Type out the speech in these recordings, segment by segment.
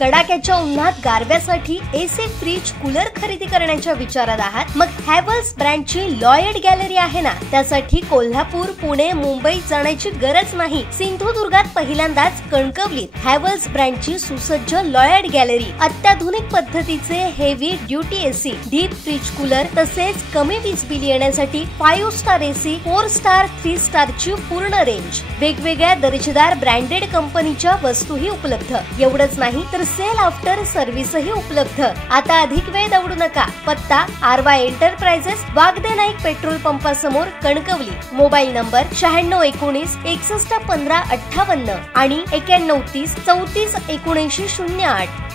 कडाक्याच्या उन्हात गारव्यासाठी AC, fridge, cooler खरेदी करण्याच्या विचारात आहात? मग हॅवेल्स ब्रँडची लॉयड गॅलरी आहे ना, त्यासाठी कोल्हापूर, पुणे, मुंबई जाण्याची गरज नाही. सिंधुदुर्गात पहिल्यांदाच कणकवलीत हॅवेल्स ब्रँडची सुसज्ज लॉयड गॅलरी, अत्याधुनिक पद्धतीचे heavy duty AC, deep fridge, cooler तसेच कमी वीज बिल येण्यासाठी 5 स्टार एसी, 4 स्टार, 3 स्टारची पूर्ण रेंज. वेगवेगळ्या दर्जेदार ब्रँडेड कंपनीच्या वस्तूही उपलब्ध. एवढंच नाही तर सेल आफ्टर सर्व्हिसही उपलब्ध. आता अधिक वेळ दवडू नका. पत्ता आरवाय enterprises, Wagde Naik petrol पंपासमोर, Kankavli. Mobile number 9619 61 15 58 आणि 91 30 34 79 08.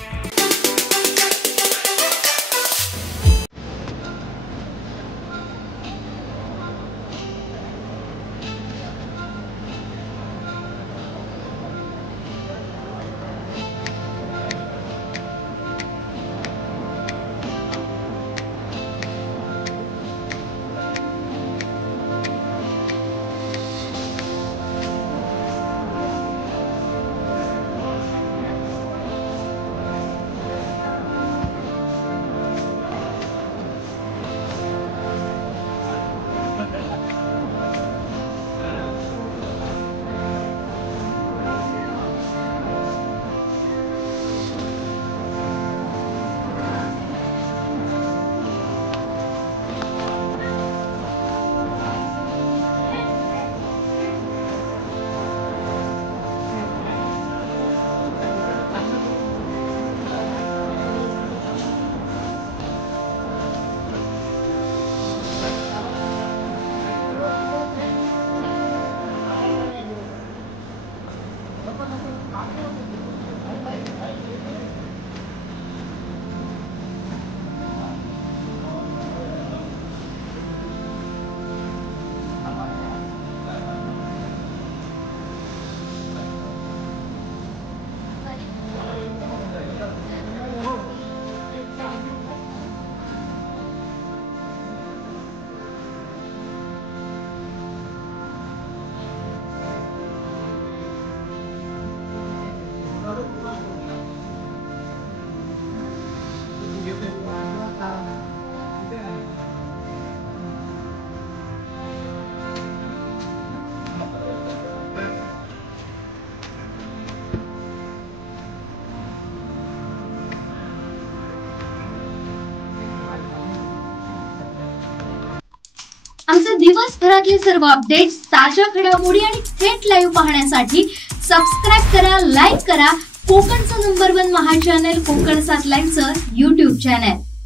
आमचे दिवसभरातले सर्व अपडेट्स, ताज्या घडामोडी आणि थेट लाईव्ह पाहण्यासाठी सबस्क्राइब करा, लाईक करा कोकणचं नंबर 1 महा चॅनल कोकण 7 लाईव्हचं YouTube चॅनल.